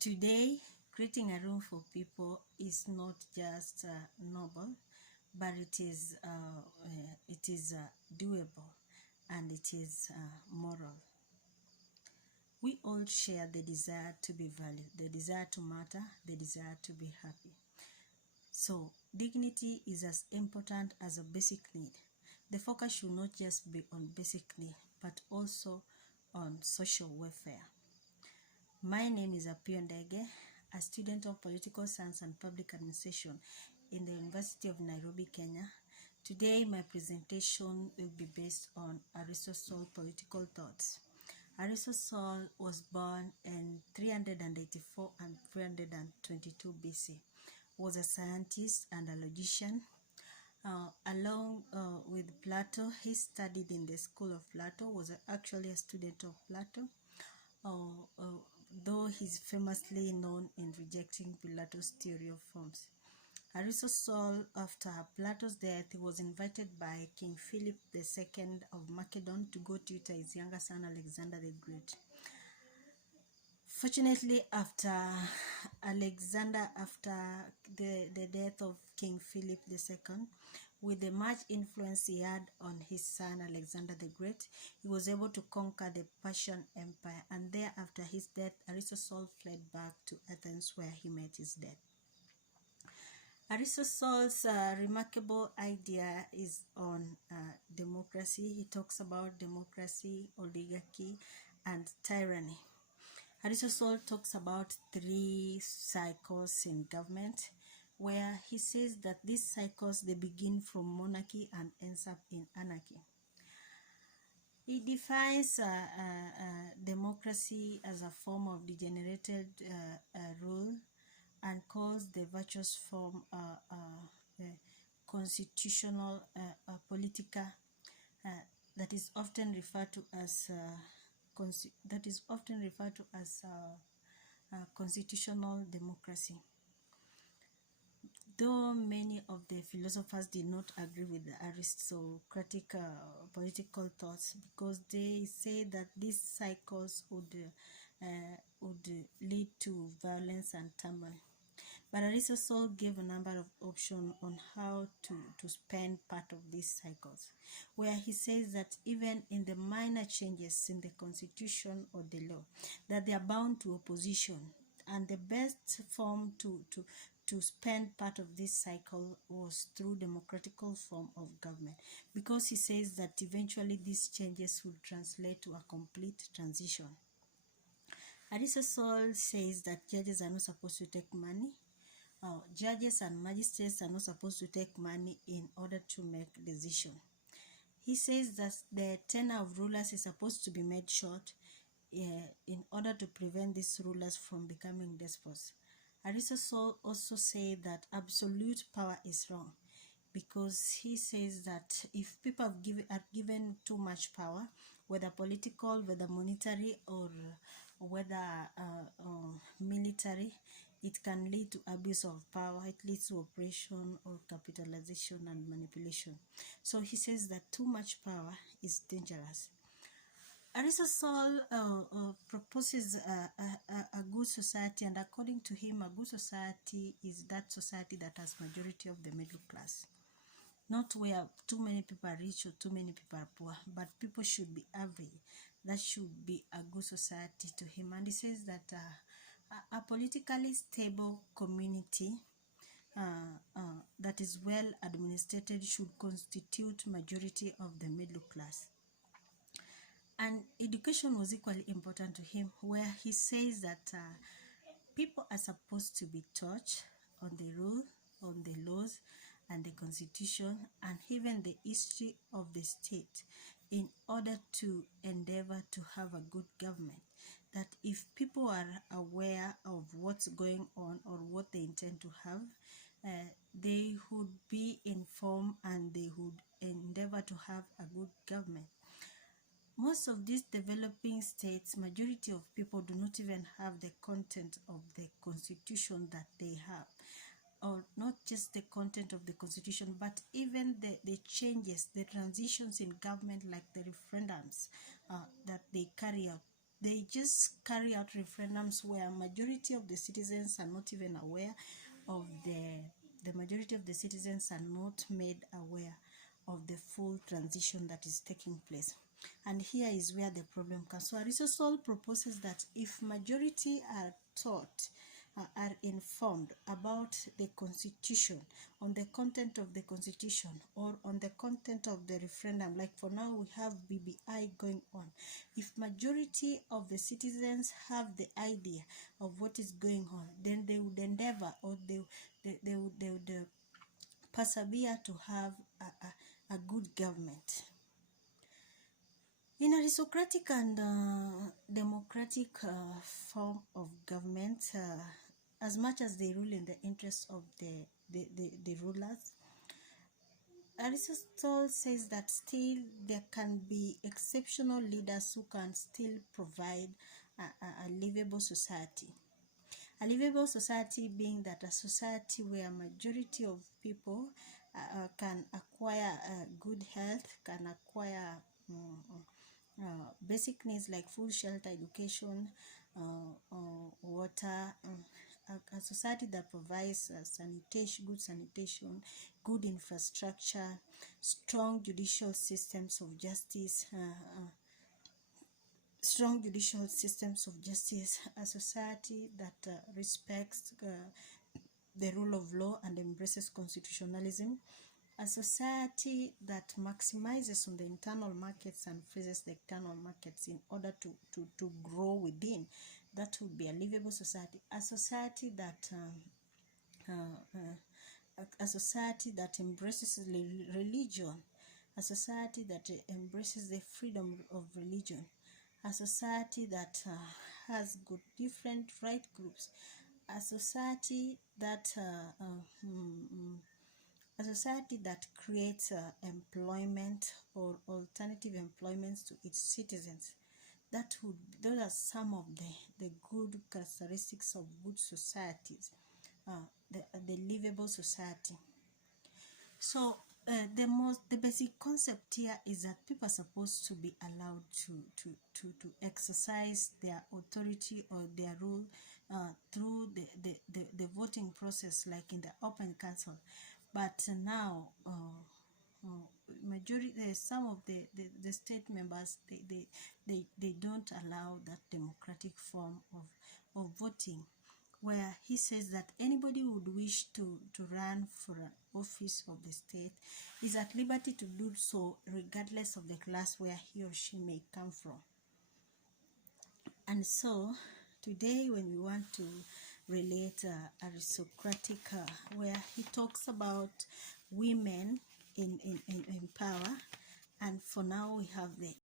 Today, creating a room for people is not just noble, but it is doable, and it is moral. We all share the desire to be valued, the desire to matter, the desire to be happy. So dignity is as important as a basic need. The focus should not just be on basic need, but also on social welfare. My name is Apiyo Ndege, a student of Political Science and Public Administration in the University of Nairobi, Kenya. Today, my presentation will be based on Aristotle's political thoughts. Aristotle was born in 384 and 322 BC. Was a scientist and a logician. Along with Plato, he studied in the school of Plato, was actually a student of Plato. Though he's famously known in rejecting Plato's theory of forms. Aristotle, after Plato's death, he was invited by King Philip II of Macedon to go tutor his younger son Alexander the Great. Fortunately, after the death of King Philip II, with the much influence he had on his son Alexander the Great, he was able to conquer the Persian Empire, and there after his death, Aristotle fled back to Athens where he met his death. Aristotle's remarkable idea is on democracy. He talks about democracy, oligarchy, and tyranny. Aristotle talks about 3 cycles in government, where he says that these cycles, they begin from monarchy and ends up in anarchy. He defines democracy as a form of degenerated rule and calls the virtuous form constitutional politica that is often referred to as constitutional democracy. Though many of the philosophers did not agree with the aristocratic political thoughts, because they say that these cycles would lead to violence and turmoil. But Aristotle gave a number of options on how to spend part of these cycles, where he says that even in the minor changes in the constitution or the law, that they are bound to opposition, and the best form to spend part of this cycle was through democratical form of government, because he says that eventually these changes will translate to a complete transition. Aristotle says that judges are not supposed to take money. Judges and magistrates are not supposed to take money in order to make decisions. He says that the tenure of rulers is supposed to be made short in order to prevent these rulers from becoming despots. Aristotle also says that absolute power is wrong, because he says that if people are given too much power, whether political, whether monetary, or whether military, it can lead to abuse of power. It leads to oppression or capitalization and manipulation. So he says that too much power is dangerous. Aristotle proposes a good society, and according to him, a good society is that society that has majority of the middle class. Not where too many people are rich or too many people are poor, but people should be average. That should be a good society to him. And he says that a politically stable community that is well administrated should constitute majority of the middle class. And education was equally important to him, where he says that people are supposed to be taught on the rule, on the laws, and the constitution, and even the history of the state, in order to endeavor to have a good government. That if people are aware of what's going on or what they intend to have, they would be informed and they would endeavor to have a good government. Most of these developing states, majority of people do not even have the content of the constitution that they have, or not just the content of the constitution, but even the changes, the transitions in government, like the referendums that they carry out. they just carry out referendums where majority of the citizens are not even aware of the majority of the citizens are not made aware of the full transition that is taking place. And here is where the problem comes. So Aristotle proposes that if majority are taught, are informed about the constitution, on the content of the constitution, or on the content of the referendum, like for now we have BBI going on. If majority of the citizens have the idea of what is going on, then they would endeavor, or they would persevere to have a good government. In aristocratic and democratic form of government, as much as they rule in the interest of the rulers, Aristotle says that still there can be exceptional leaders who can still provide a livable society. A livable society being that a society where majority of people can acquire good health, can acquire basic needs like food, shelter, education, water, a society that provides sanitation, good infrastructure, strong judicial systems of justice, a society that respects the rule of law and embraces constitutionalism, a society that maximizes on the internal markets and freezes the external markets in order to grow within. That would be a livable society. A society that embraces religion, a society that embraces the freedom of religion, a society that has good different right groups, a society that creates employment or alternative employments to its citizens. Those are some of the good characteristics of good societies, the livable society. So the basic concept here is that people are supposed to be allowed to exercise their authority or their rule through the voting process, like in the open council. But now some of the state members, they don't allow that democratic form of voting, where he says that anybody who would wish to run for an office of the state is at liberty to do so, regardless of the class where he or she may come from. And so today, when we want to relate aristocratic, where he talks about women in power, and for now we have the